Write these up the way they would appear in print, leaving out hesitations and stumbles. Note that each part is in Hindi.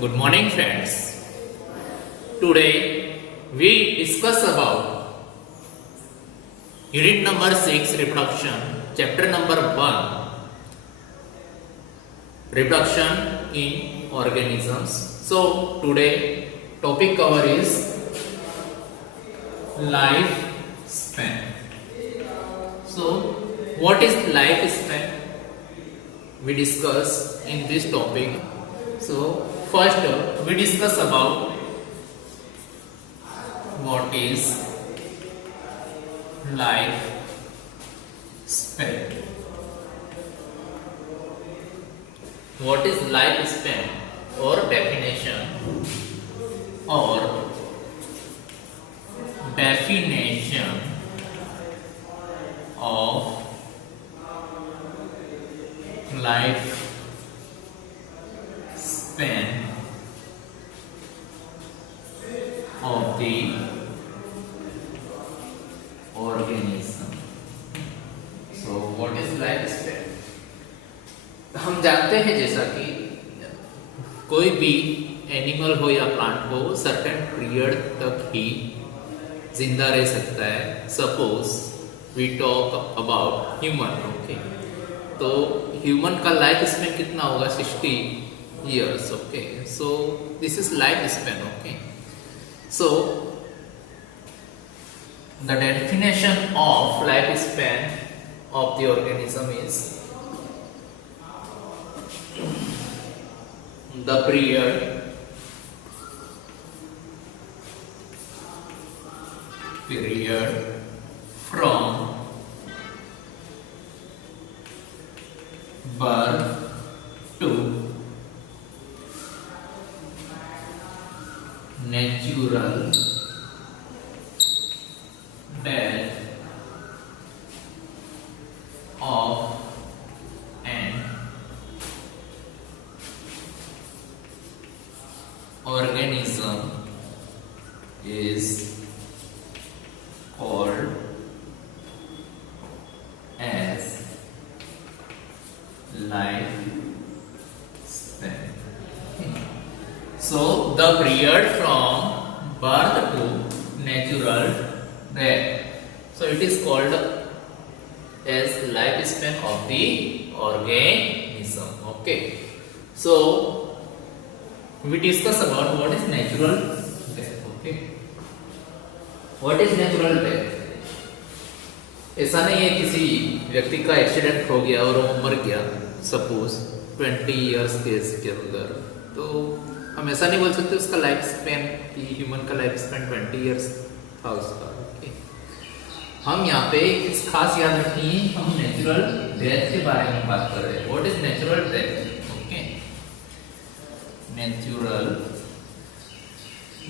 Good morning, friends. Today we discuss about unit number 6 reproduction, chapter number 1 reproduction in organisms. So today topic cover is lifespan. So what is lifespan? We discuss in this topic. So first we discuss about what is lifespan. What is lifespan or definition of life span of the organism. So what is lifespan? हम जानते हैं जैसा कि कोई भी एनिमल हो या प्लांट हो सर्टेन पीरियड तक ही जिंदा रह सकता है. Suppose we talk about human. Okay, तो ह्यूमन का लाइफ स्पैन कितना होगा? 60 years. Okay, so this is lifespan. Okay, so the definition of lifespan of the organism is the period from birth to natural death of an organism is called as lifespan. So the period from birth to natural death. So it is called as lifespan of the organism. Okay. So we discuss about what is natural death. Okay. What is natural death? ऐसा नहीं है किसी व्यक्ति का एक्सीडेंट हो गया और वो मर गया सपोज 20 इयर्स के एज के अंदर, तो हम ऐसा नहीं बोल सकते उसका लाइफ स्पैन कि ह्यूमन का लाइफ स्पैन 20 इयर्स था उसका. ओके, हम यहाँ पे इस खास याद रखिए हम नेचुरल डेथ के बारे में बात कर रहे हैं. What is natural death? Okay, natural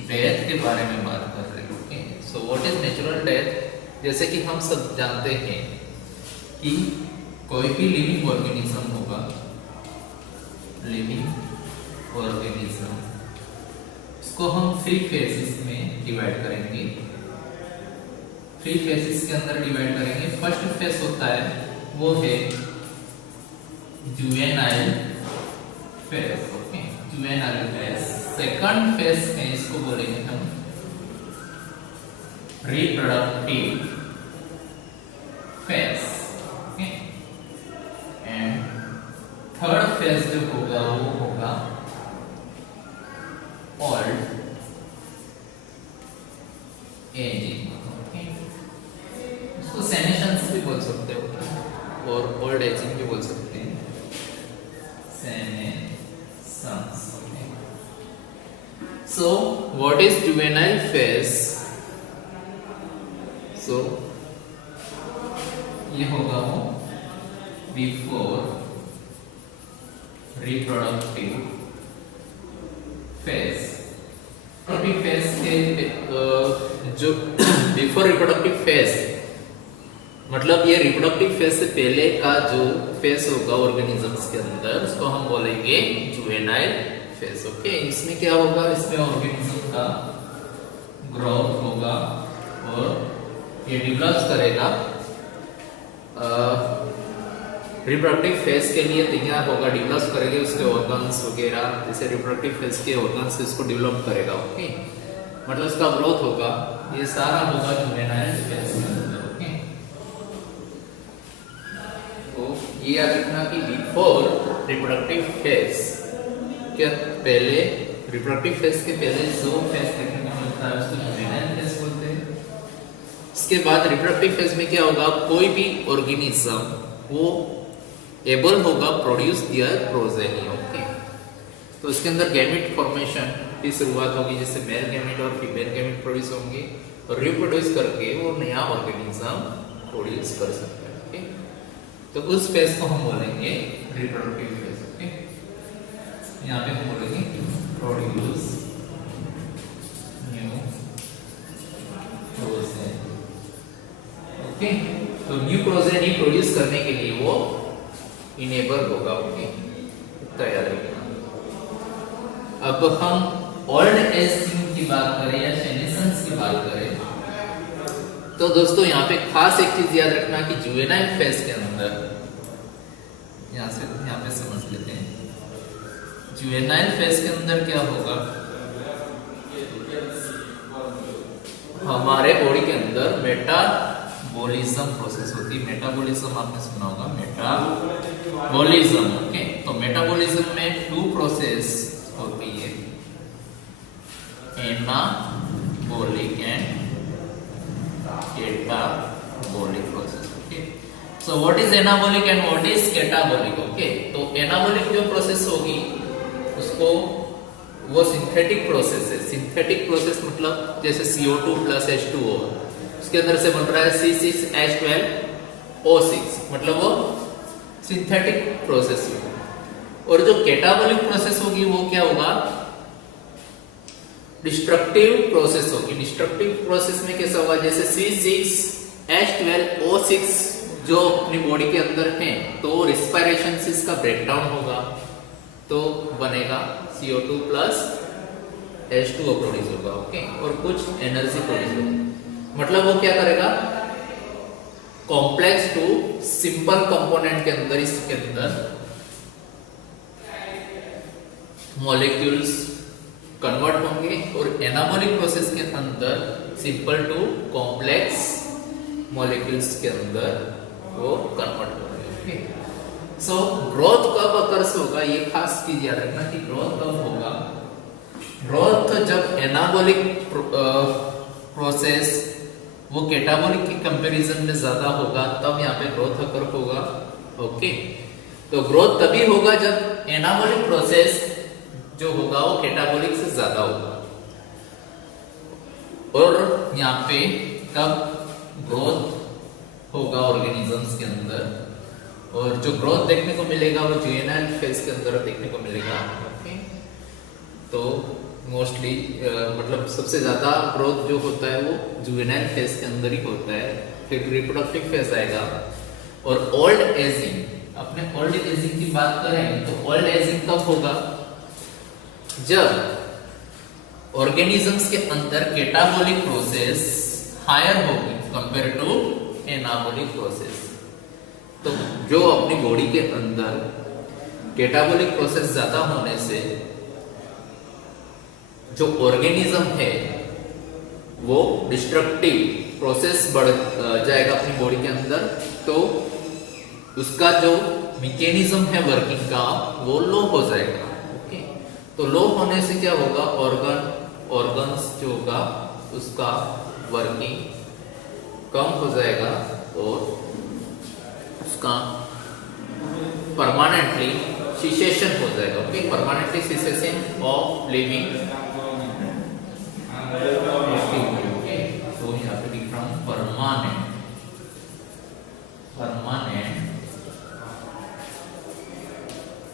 death के बारे में बात कर रहे हैं. Okay, so what is natural death? जैसे कि हम सब जानते हैं कि कोई भी लिविंग ऑर्गेनिज्म होगा, लिविंग ऑर्गेनिज्म, इसको हम 3 फेजेस में डिवाइड करेंगे. 3 फेजेस के अंदर डिवाइड करेंगे. फर्स्ट फेज होता है वो है juvenile phase. Okay, juvenile phase. Second phase है, इसको बोलेंगे हम reproductive phase. Okay, and third phase जो होगा वो होगा ओल्ड एजिंग. ओके, इसको सेनेशंस भी बोल सकते हो और ओल्ड एजिंग भी बोल सकते हैं. Senescence. Okay, so what is juvenile phase? So ये होगा वो before reproductive phase. Reproductive phase के जो बिफोर रिप्रोडक्टिव फेज मतलब ये रिप्रोडक्टिव फेज से पहले का जो फेज होगा ऑर्गेनिजम्स के अंदर उसको हम बोलेंगे जुवेनाइल फेज. ओके, इसमें क्या होगा? इसमें ऑर्गेनिज्म का ग्रोथ होगा और ये डेवलप करेगा रिप्रोडक्टिव फेज के लिए तैयार होगा, डेवलप करेंगे उसके ऑर्गन्स वगैरह, जैसे रिप्रोडक्टिव फेज के ऑर्गन्स इसको डेवलप करेगा। ओके, मतलब इसका ग्रोथ होगा, ये सारा होगा जुवेनाइल फेज के अंदर। ओके, तो ये याद रखना कि बिफोर रिप्रोडक्टिव फेज के पहले, रिप्रोडक्टिव फेज के पहले जो फेज देखने को मिलता है उसको जुवेनाइल फेज बोलते हैं। इसके बाद रिप्रोडक्टिव फेज में क्या होगा, कोई भी ऑर्गेनिज्म वो एबल होगा प्रोड्यूस दियर प्रोजेनी। ओके, तो इसके अंदर गैमेट फॉर्मेशन की शुरुआत होगी, जैसे मेल गैमेट और फीमेल गैमेट प्रोड्यूस होंगे और रिप्रोड्यूस करके वो नया ऑर्गेनिज्म प्रोड्यूस कर सकते हैं। ओके, तो उस फेज को हम बोलेंगे रिप्रोडक्टिव फेज। ओके, यहाँ पे हम बोलेंगे प्रोड्यूस न्यू प्रोजेनी। ओके, तो न्यू प्रोजेनी प्रोड्यूस करने के लिए वो इनेबल होगा। ओके, इतना याद रखना। अब हम ओल्ड एज की बात करें या सेनेसेंस की बात करें, तो दोस्तों यहाँ पे खास एक चीज याद रखना कि जुवेनाइल फेज के अंदर, यहाँ पे समझ लेते हैं, जुवेनाइल फेज के अंदर क्या होगा, हमारे बॉडी के अंदर मेटाबॉलिज्म प्रोसेस होती है। मेटाबॉलिज्म आपने सुना होगा, मेटाबॉलिज्म। ओके, तो मेटाबॉलिज्म में टू प्रोसेस होती है, anabolic and catabolic process. Okay, so what is anabolic and what is catabolic? Okay, तो एनाबॉलिक जो प्रोसेस होगी उसको, वो सिंथेटिक प्रोसेस है। सिंथेटिक प्रोसेस मतलब जैसे CO2 प्लस H2O, उसके अंदर से बन रहा है C6H12O6, मतलब वो सिंथेटिक प्रोसेस होगी। और जो कैटाबॉलिक प्रोसेस होगी वो क्या होगा, डिस्ट्रक्टिव प्रोसेस होगी। डिस्ट्रक्टिव प्रोसेस में कैसा होगा, जैसे C6H12O6 जो अपनी बॉडी के अंदर है, तो रेस्पिरेशन से इसका ब्रेकडाउन होगा, तो बनेगा CO2 प्लस H2O प्रोड्यूस होगा। ओके, और कुछ एनर्जी प्रोड्यूस होगी, मतलब वो क्या करेगा, कॉम्प्लेक्स टू सिंपल कंपोनेंट के अंदर, इसके अंदर मॉलिक्यूल्स कन्वर्ट होंगे और एनाबॉलिक प्रोसेस के अंदर सिंपल टू कॉम्प्लेक्स मॉलिक्यूल्स के अंदर वो कन्वर्ट होंगे। ओके, सो ग्रोथ कब अकर्स होगा, ये खास चीज याद रखना कि ग्रोथ कब होगा। ग्रोथ जब एनाबॉलिक प्रोसेस वो कैटाबॉलिक के कंपैरिजन में ज्यादा होगा, तब यहाँ पे ग्रोथ अकर होगा। ओके, तो ग्रोथ तभी होगा जब एनाबॉलिक प्रोसेस जो होगा वो कैटाबॉलिक से ज्यादा होगा। और यहाँ पे कब ग्रोथ होगा ऑर्गेनिजम्स के अंदर, और जो ग्रोथ देखने को मिलेगा वो जुवेनाइल फेज के अंदर देखने को मिलेगा। ओके, तो मोस्टली मतलब सबसे ज्यादा ग्रोथ जो होता है वो जुवेनाइल फेज के अंदर ही होता है, फिर रिप्रोडक्टिव फेज आएगा। और ओल्ड एजिंग, अपने ओल्ड एजिंग की बात करें तो ओल्ड एजिंग कब होगा, जब ऑर्गेनिजम्स के अंदर कैटाबॉलिक प्रोसेस हायर होगी कंपेयर टू एनाबॉलिक प्रोसेस। तो जो अपनी बॉडी के अंदर कैटाबॉलिक प्रोसेस ज्यादा होने से जो ऑर्गेनिज्म है वो डिस्ट्रक्टिव प्रोसेस बढ़ जाएगा अपनी बॉडी के अंदर, तो उसका जो मैकेनिज्म है वर्किंग का वो लो हो जाएगा। ओके, तो लो होने से क्या होगा, ऑर्गन्स जो होगा उसका वर्किंग कम हो जाएगा और उसका परमानेंटली सिसेशन हो जाएगा। Okay, permanently cessation of living. Okay, तो यहाँ पे लिख रहा हूं permanent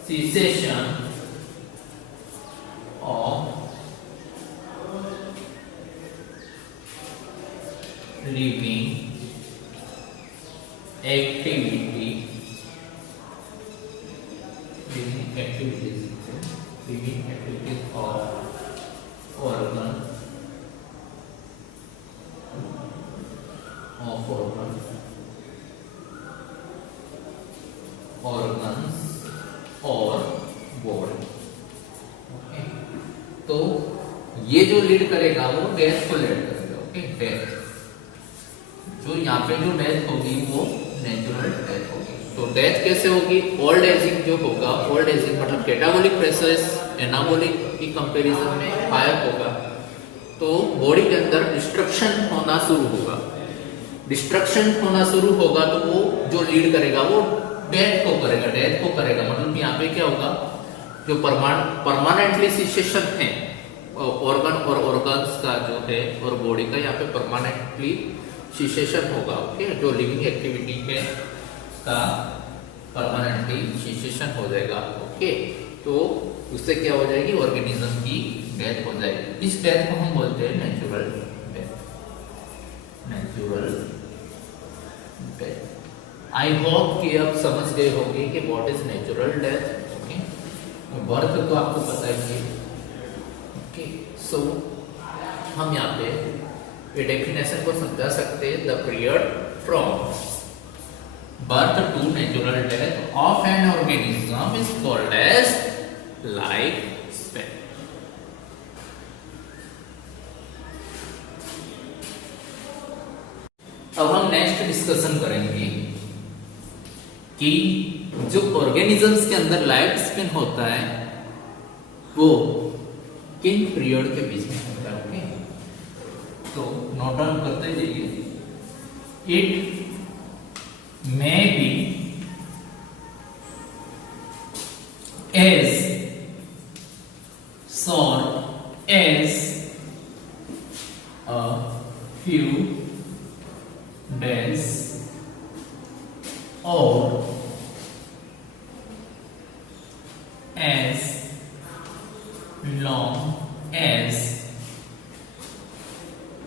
cessation of living activity, living activities of organ तो ये जो लीड करेगा वो डेथ को लीड करेगा। ओके, डेथ जो यहाँ पे जो डेथ होगी वो नेचुरल डेथ होगी। तो डेथ कैसे होगी? ओल्ड एजिंग जो होगा, ओल्ड एजिंग मतलब कैटाबोलिक प्रोसेस एनाबोलिक की कंपैरिजन में हायर होगा, तो बॉडी के अंदर डिस्ट्रक्शन होना शुरू होगा। डिस्ट्रक्शन होना शुरू होगा तो वो जो लीड करेगा वो डेथ को करेगा, डेथ को करेगा। मतलब यहाँ पे क्या होगा, जो परमानेंटली सिसेशन है ऑर्गन और ऑर्गन्स का जो है और बॉडी का, यहाँ पे परमानेंटली सिसेशन होगा। ओके, जो लिविंग एक्टिविटी है का परमानेंटली सिसेशन हो जाएगा। ओके, तो उससे क्या हो जाएगी, ऑर्गेनिज्म की डेथ हो जाएगी। इस डेथ को हम बोलते हैं natural death, natural death. I hope कि आप समझ गए होंगे कि what is natural death. Okay, birth तो आपको पता ही है। ओके, सो हम यहाँ पे ये डेफिनेशन को समझा सकते हैं। The period from birth to natural death of an organism is called as life span. अब हम नेक्स्ट डिस्कशन करेंगे कि जो ऑर्गेनिजम्स के अंदर लाइफ स्पैन होता है वो किन पीरियड के बीच में होता है। ओके, तो नोट डाउन करते जाइए। It may be as short as a few days or as long as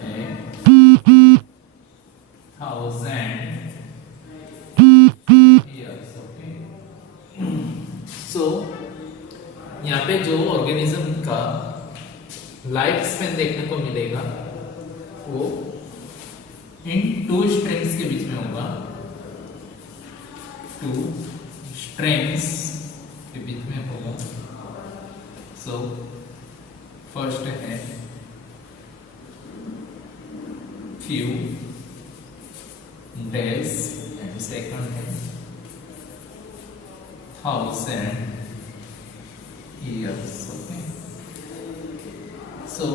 a thousand years. Okay, so यहाँ पे जो ऑर्गेनिज्म का लाइफ स्पेन देखने को मिलेगा वो इन टू स्ट्रिंग्स के बीच में होगा, टू स्ट्रिंग्स के बीच में होगा। सो फर्स्ट है फ्यू डेज एंड सेकंड है 1000 years. Okay, so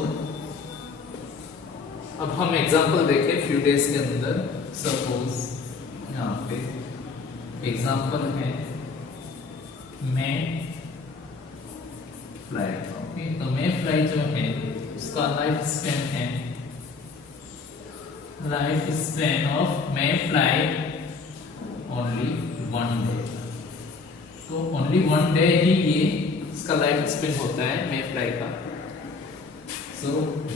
अब हम एग्जांपल देखें फ्यू डेज के अंदर। सपोज यहाँ पे एग्जांपल है मे फ्लाई। ओके, तो मे फ्लाई जो है उसका लाइफ स्पेन है, life span of May fly only 1 day. तो ओनली 1 डे ही ये इसका लाइफ स्पेन होता है मे फ्लाई का। सो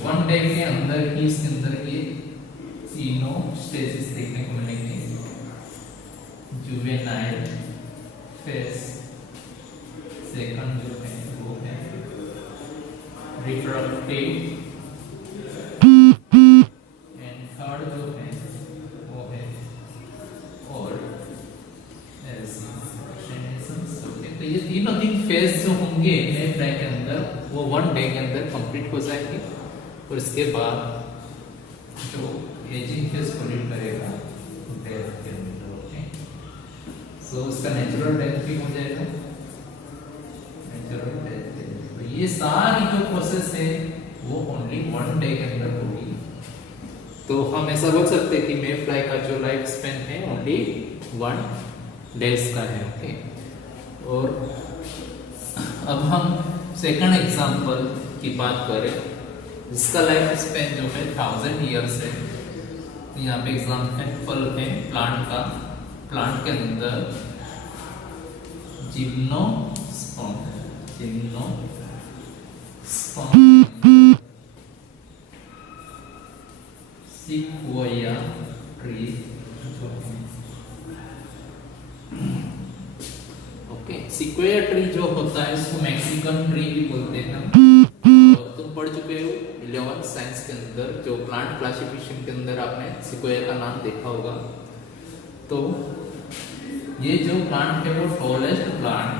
1 डे के अंदर ही इसके अंदर ये तीनों स्टेजेस देखने को मिलेंगे। जुवेनाइल फेज, सेकंड जो है वो है रिप्रोडक्टिव, एंड थर्ड जो है वो है और तो ये तीनों तीन फेज जो होंगे मे फ्लाई के अंदर वो 1 डे के अंदर कंप्लीट हो जाएंगे और इसके बाद जो एजिंग फेज को लीड करेगा डेथ के अंदर। ओके, सो उसका नेचुरल डेथ भी हो जाएगा, नेचुरल डेथ। तो ये सारी जो प्रोसेस है वो ओनली 1 डे के अंदर होगी। तो हम ऐसा बोल सकते हैं कि मे फ्लाई का जो लाइफ स्पेन है ओनली 1 डेज का है। ओके, और अब हम सेकंड एग्जांपल की बात करें जिसका लाइफ स्पेन जो है 1000 इयर्स है। यहाँ पे एग्जांपल है प्लांट का। प्लांट के अंदर जिम्नोस्पर्म, सिक्वोया ट्री जो है। ओके, सिक्वोया ट्री जो होता है इसको मैक्सिकन ट्री भी बोलते हैं। तुम पढ़ चुके हो 11th साइंस के अंदर, जो प्लांट क्लासिफिकेशन के अंदर आपने सिक्वोया का नाम देखा होगा। तो ये जो प्लांट है वो टॉलेस्ट प्लांट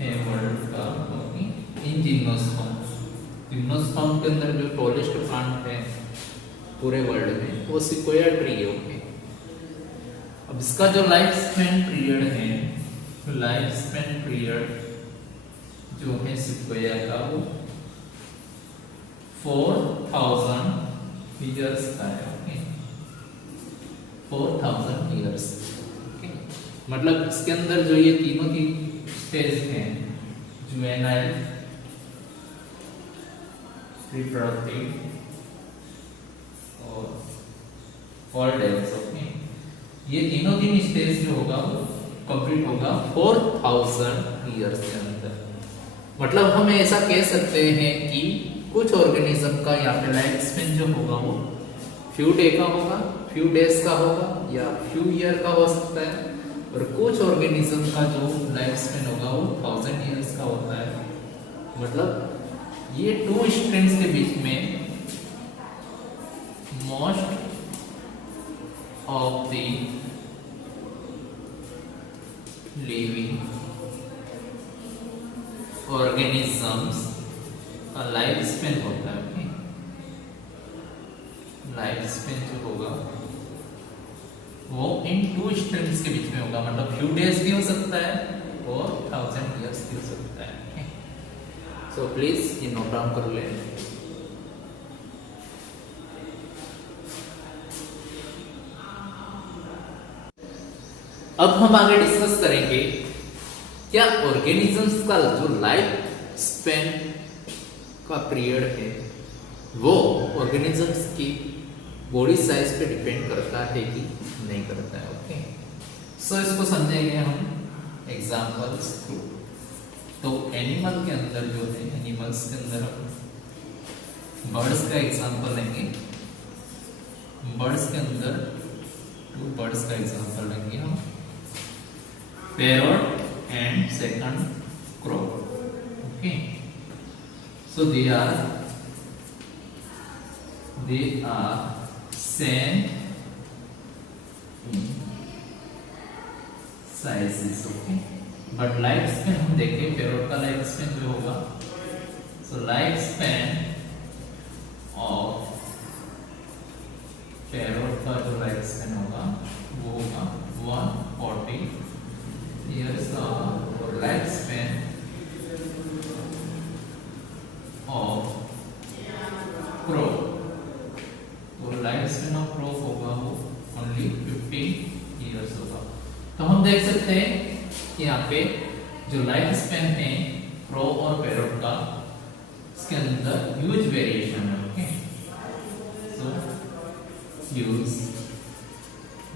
है वर्ल्ड का। इन जिम्नोस्पर्म के अंदर जो टॉलेस्ट प्लांट है पूरे वर्ल्ड में वो सिक्वोया ट्री है। ओके, अब इसका जो लाइफ स्पैन पीरियड है, लाइफ स्पैन पीरियड जो है सिक्वोया का वो 4000 ईयर्स का है। Okay, 4000 years. ओके, मतलब इसके अंदर जो ये तीनों की स्टेज हैं, जुवेनाइल, रिप्रोडक्टिव और ओल्ड एज। ओके, ये तीनों तीन स्टेज जो होगा वो कंप्लीट होगा 4000 ईयर्स के अंदर। मतलब हम ऐसा कह सकते हैं कि कुछ ऑर्गेनिज्म का यहाँ पे लाइफ स्पेन जो होगा वो फ्यू डे का होगा, फ्यू डेज का होगा या फ्यू ईयर का हो सकता है, और कुछ ऑर्गेनिज्म का जो लाइफ स्पेन होगा वो 1000 ईयर्स का होता है। मतलब ये टू स्ट्रिंग्स के बीच में most of the living organisms का लाइफ स्पेन होता है। ओके, लाइफ स्पेन जो होगा वो इन टू स्ट्रिंग्स के बीच में होगा। मतलब फ्यू डेज भी हो सकता है और 1000 ईयर्स भी हो सकता है। सो प्लीज ये नोट डाउन कर ले। अब हम आगे डिस्कस करेंगे क्या ऑर्गेनिजम्स का जो लाइफ स्पेन का पीरियड है वो ऑर्गेनिजम्स की बॉडी साइज पे डिपेंड करता है कि नहीं करता है। ओके, सो इसको समझेंगे हम एग्जांपल्स थ्रू। तो एनिमल के अंदर जो है, एनिमल्स के अंदर हम बर्ड्स का एग्जांपल लेंगे। बर्ड्स के अंदर टू बर्ड्स का एग्जांपल लेंगे हम, parrot and second crow. Okay, so they are same in sizes। Okay, but life span हम देखें, पैरट का लाइफ स्पैन जो होगा, so life span of parrot का जो लाइफ स्पैन होगा वो होगा 140 ईयर्स का, और लाइफ स्पैन ऑफ क्रो, तो लाइफ स्पैन ऑफ क्रो होगा वो ओनली 50 ईयर्स होगा। तो हम देख सकते हैं कि यहाँ पे जो लाइफ स्पैन है क्रो और पैरट का, इसके अंदर ह्यूज वेरिएशन है। ओके, सो ह्यूज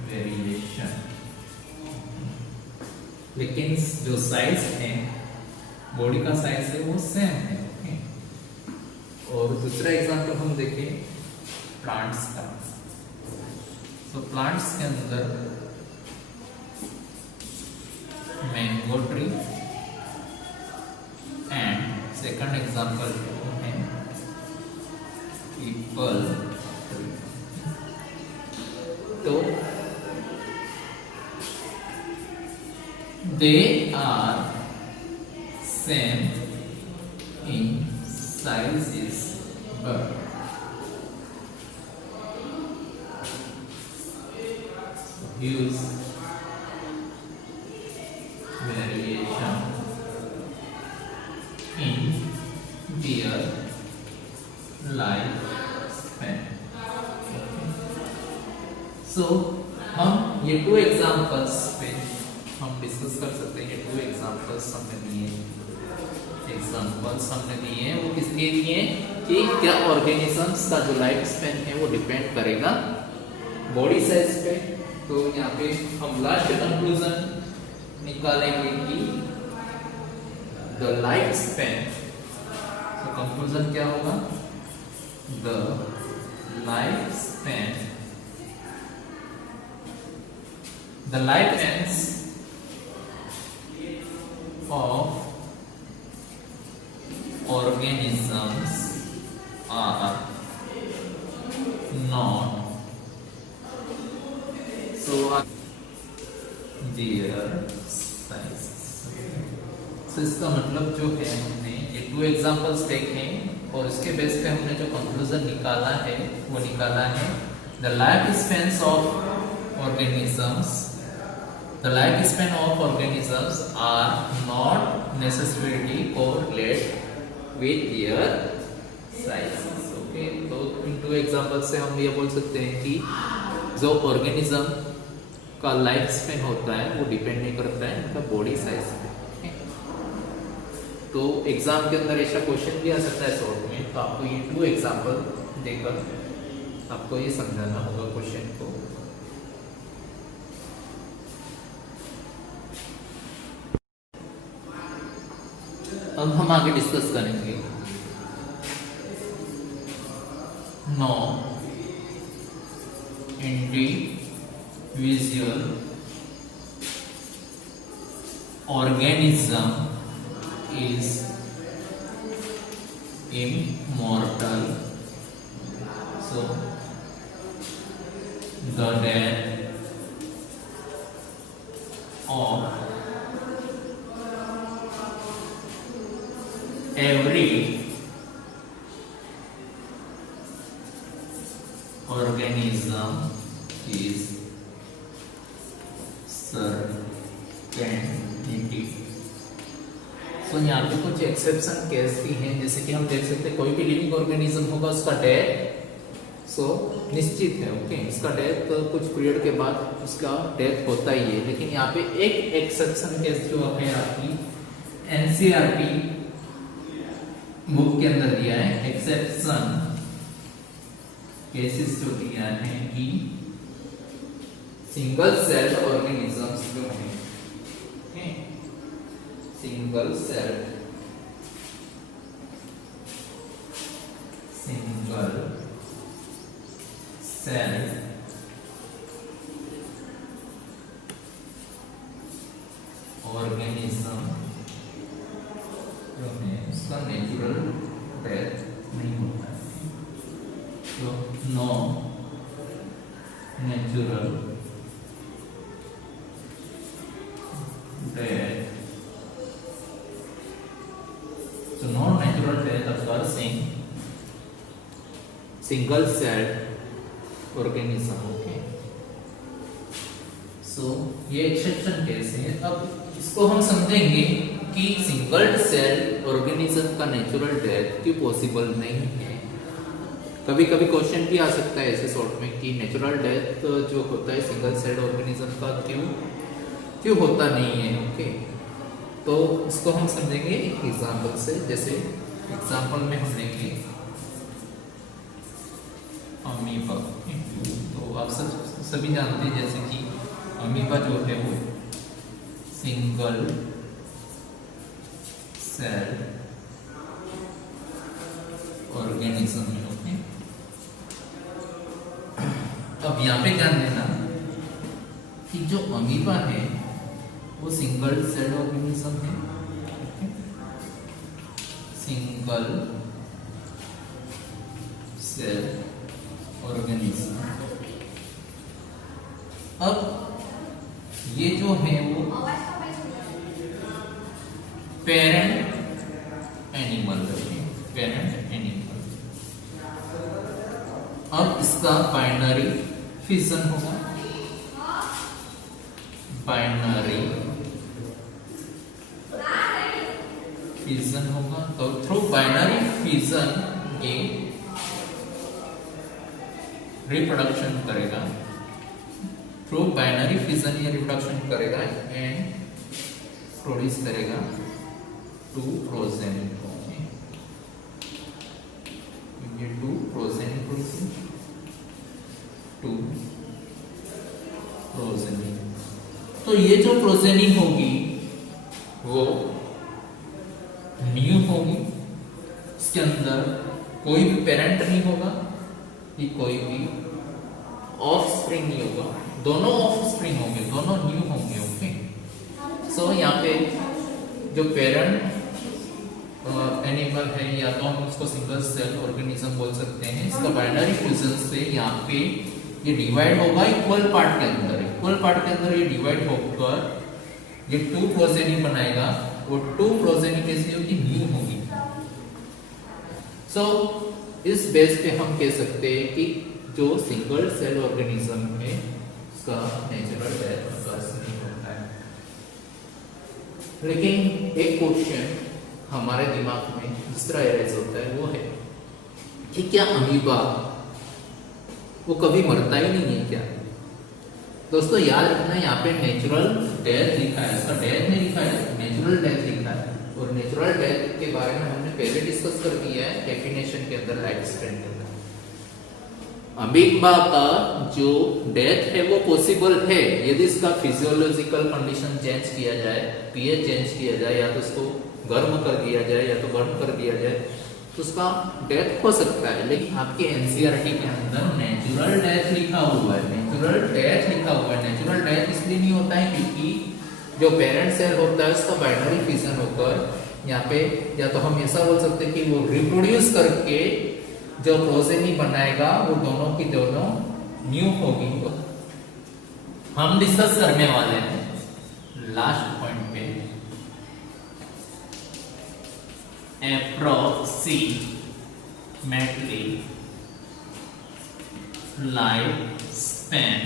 वेरिएशन, लेकिन जो साइज है, बॉडी का साइज है वो सेम है। ओके, और दूसरा एग्जांपल हम देखें प्लांट्स का। तो प्लांट्स के अंदर mango tree and second example है पीपल ट्री। तो they are same in sizes but huge variation in their lifespan। So हम ये टू एग्जांपल्स पे हम डिस्कस कर सकते हैं। ये टू एग्जांपल्स हमने दिए, एग्जांपल्स हमने दिए हैं, वो किस लिए दिए हैं कि क्या ऑर्गेनिजम्स का जो लाइफ स्पेन है वो डिपेंड करेगा बॉडी साइज पे। तो यहाँ पे हम लास्ट कंक्लूजन निकालेंगे कि द लाइफ स्पेन, तो कंक्लूजन क्या होगा, the life span, the life spans of organisms are not so their sizes. तो इसका मतलब जो है हमने ये 2 एग्जांपल्स देखे और इसके बेस पे हमने जो कंक्लूजन निकाला है वो निकाला है the life span of organisms are not necessarily correlate with their sizes. Okay, तो इन 2 एग्जांपल से हम ये बोल सकते हैं कि जो ऑर्गेनिज्म का लाइफ स्पेन होता है वो डिपेंड नहीं करता है उनका बॉडी साइज पे। तो एग्जाम के अंदर ऐसा क्वेश्चन भी आ सकता है शॉर्ट में, तो आपको ये 2 एग्जांपल देकर आपको ये समझाना होगा क्वेश्चन को। अब हम आगे डिस्कस करेंगे no individual organism is immortal, so the death of every organism is certainty. तो यहाँ पे कुछ एक्सेप्शन केस भी हैं, जैसे कि हम देख सकते हैं कोई भी लिविंग ऑर्गेनिज्म होगा उसका डेथ निश्चित है। ओके, उसका डेथ कुछ पीरियड के बाद उसका डेथ होता ही है, लेकिन यहाँ पे एक एक्सेप्शन केस जो है आपकी एनसीईआरटी बुक के अंदर दिया है, एक्सेप्शन केसेस जो दिया है कि सिंगल सेल ऑर्गेनिजम्स जो है सिंगल सेल ऑर्गेनिज्म जो है उसका नेचुरल डेथ नहीं होता है, तो no natural death, so no natural death occurs in single cell organism. Okay, so ये एक्सेप्शन केस है। अब इसको हम समझेंगे कि सिंगल सेल ऑर्गेनिज्म का नेचुरल डेथ क्यों पॉसिबल नहीं है। कभी कभी क्वेश्चन भी आ सकता है ऐसे शॉर्ट में कि नेचुरल डेथ जो होता है सिंगल सेल ऑर्गेनिज्म का क्यों होता नहीं है। ओके, तो इसको हम समझेंगे एक एग्जांपल से। जैसे एग्जांपल में हम लेंगे अमीबा। तो आप सभी जानते हैं जैसे कि अमीबा जो है वो सिंगल सेल ऑर्गेनिज्म है। ओके, अब यहाँ पे ध्यान देना कि जो अमीबा है वो सिंगल सेल ऑर्गेनिज्म है, सिंगल सेल ऑर्गेनिज्म। अब ये जो है वो पेरेंट एनिमल है, पेरेंट एनिमल। अब इसका बाइनरी फिजन होगा, बाइनरी फिजन होगा। तो थ्रू बाइनरी फिजन ये रिप्रोडक्शन करेगा, थ्रू बाइनरी फिजन ये रिप्रोडक्शन करेगा एंड प्रोड्यूस करेगा 2 प्रोजेनी। ये 2 प्रोजेनी प्रोड्यूस 2 प्रोजेनी। तो ये जो प्रोजेनी होगी वो न्यू होगी, इसके अंदर कोई भी पेरेंट नहीं होगा, कि कोई भी ऑफस्प्रिंग नहीं होगा, दोनों ऑफस्प्रिंग होंगे, दोनों न्यू होंगे। ओके, सो यहाँ पे जो पेरेंट एनिमल है या तो हम उसको सिंगल सेल ऑर्गेनिज्म बोल सकते हैं, इसका बाइनरी फ्यूजन से यहाँ पे ये डिवाइड होगा इक्वल पार्ट के अंदर, इक्वल पार्ट के अंदर ये डिवाइड होकर ये 2 प्रोजेनी बनाएगा वो 2 प्रोजेनी कैसी होगी, न्यू होगी। सो इस बेस पे हम कह सकते हैं कि जो सिंगल सेल ऑर्गेनिज्म है उसका नेचुरल डेथ अकर्स नहीं होता है। लेकिन एक क्वेश्चन हमारे दिमाग में दूसरा एराइज होता है, वो है कि क्या अमीबा वो कभी मरता ही नहीं है क्या? दोस्तों याद रखना, यहाँ पे नेचुरल डेथ लिखा है, इसका डेथ नहीं लिखा है, नेचुरल डेथ लिखा है। और नेचुरल डेथ के बारे में हमने पहले डिस्कस कर दिया है डेफिनेशन के अंदर, लाइफ स्पैन के अंदर। अमीबा का जो डेथ है वो पॉसिबल है यदि इसका फिजियोलॉजिकल कंडीशन चेंज किया जाए, पीएच चेंज किया जाए, या तो उसको गर्म कर दिया जाए या तो गर्म कर दिया जाए, तो उसका डेथ हो सकता है। लेकिन आपके एनसीईआरटी के अंदर नेचुरल डेथ लिखा हुआ है, नेचुरल डेथ लिखा हुआ है। नेचुरल डेथ इसलिए नहीं होता है क्योंकि जो पेरेंट सेल होता है उसका बाइनरी फिजन होकर यहाँ पे, या तो हम ऐसा बोल सकते हैं कि वो रिप्रोड्यूस करके जो प्रोजेनी बनाएगा वो दोनों की दोनों न्यू होगी। हम डिस्कस करने वाले हैं लास्ट पॉइंट पे, approximately lifespan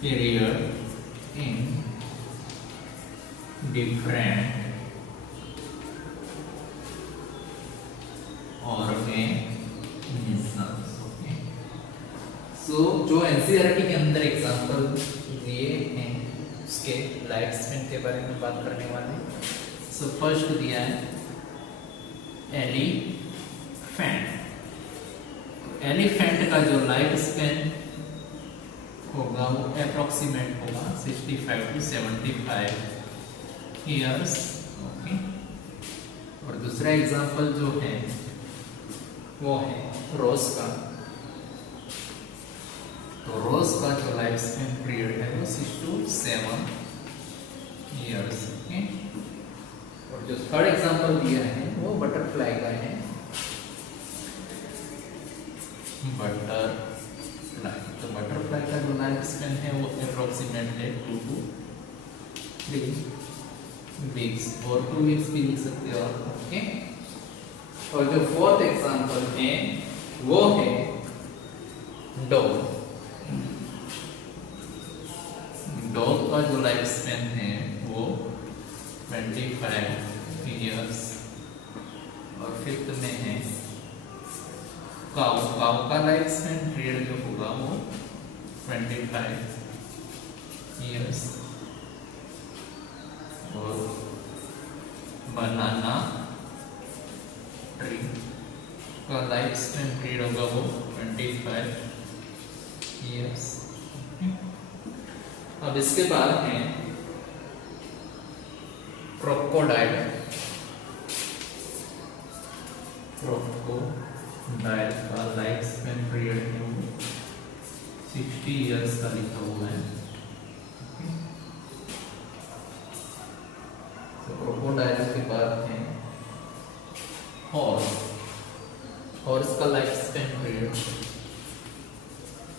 period in different organisms. Okay. So जो एनसीईआरटी के अंदर एग्जांपल दिए हैं उसके लाइफ स्पैन के बारे में बात करने वाले। सो फर्स्ट दिया है एलिफेंट। एलिफेंट का जो लाइफ स्पैन होगा वो अप्रोक्सीमेट होगा 65 to 75 ईयर्स। ओके। और दूसरा एग्जांपल जो है वो है रोज का। तो रोज का जो लाइफ स्पैन पीरियड है वो 6 to 7 ईयर्स। ओके। और जो थर्ड एग्जांपल दिया है वो बटरफ्लाई का है। बटरफ्लाई, तो बटरफ्लाई का जो लाइफ स्पैन है वो अप्रोक्सीमेट है 2 to 3 वीक्स, और 2 वीक्स भी लिख सकते हो आप। ओके। और जो फोर्थ एग्जांपल है वो है डॉग। डॉग का जो लाइफ स्पैन है वो 25 ईयर्स। और फिफ्थ में है काऊ। काऊ का लाइफ स्पैन पीरियड जो होगा वो 25 ईयर्स। और बनाना ट्री का लाइफ स्पैन पीरियड होगा वो 25 ईयर्स। अब इसके बाद है क्रोकोडाइल। क्रोकोडाइल का लाइफ स्पैन पीरियड है वो 60 ईयर्स का लिखा हुआ है। तो क्रोकोडाइल के बाद है हॉर्स। हॉर्स का लाइफ स्पैन पीरियड,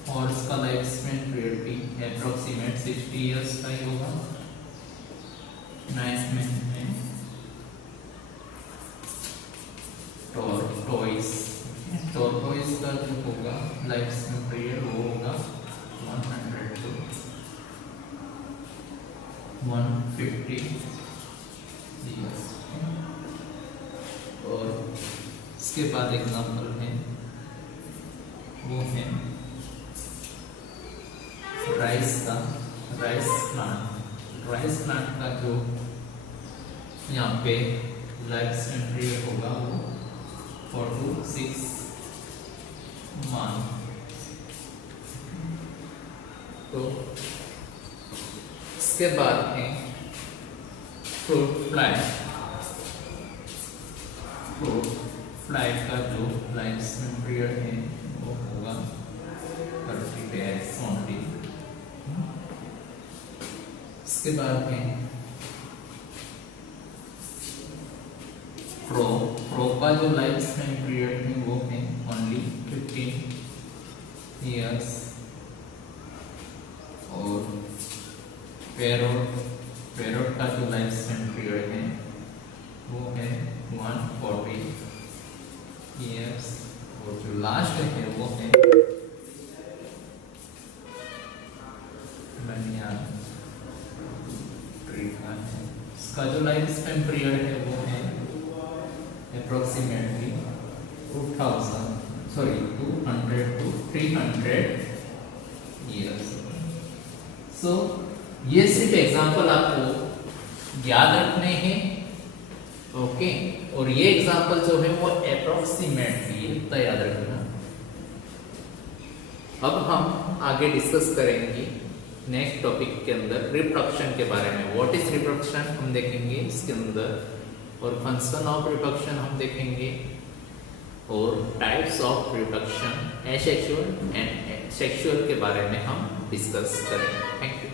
हॉर्स का लाइफ स्पैन पीरियड भी अप्रोक्सीमेट 60 ईयर्स का ही होगा। नाइन्थ में है टॉर्टोइस। टॉर्टोइस का जो होगा लाइफ स्पैन पीरियड वो होगा 100 to 150 ईयर्स। और इसके बाद एग्जांपल है वो है राइस का, राइस प्लांट। राइस प्लांट का जो यहाँ पे लाइफ स्पैन पीरियड होगा वो 4 to 6 मंथ। तो इसके बाद है फ्रूट फ्लाई। फ्रूट फ्लाई का जो लाइफ स्पैन पीरियड है वो होगा 30 days only। इसके बाद है प्रो। प्रो का जो लाइफ स्पैन पीरियड है वो है ओनली 15 ईयर्स। और पैरोट का जो लाइफ स्पैन पीरियड है वो है 140 ईयर्स, और जो लास्ट है वो है बनियान ट्री का है, इसका जो लाइफ स्पैन पीरियड है वो है अप्रोक्सीमेटली 200 to 300 ईयर्स। सो ये सिर्फ एग्जांपल आपको याद रखने हैं, ओके। और ये एग्जांपल जो है वो अप्रोक्सीमेटली है, तो याद रखना। अब हम आगे डिस्कस करेंगे नेक्स्ट टॉपिक के अंदर रिप्रोडक्शन के बारे में। व्हाट इज रिप्रोडक्शन हम देखेंगे इसके अंदर, और फंक्शन ऑफ रिप्रोडक्शन हम देखेंगे, और types of reproduction asexual and sexual के बारे में हम डिस्कस करेंगे। Thank you.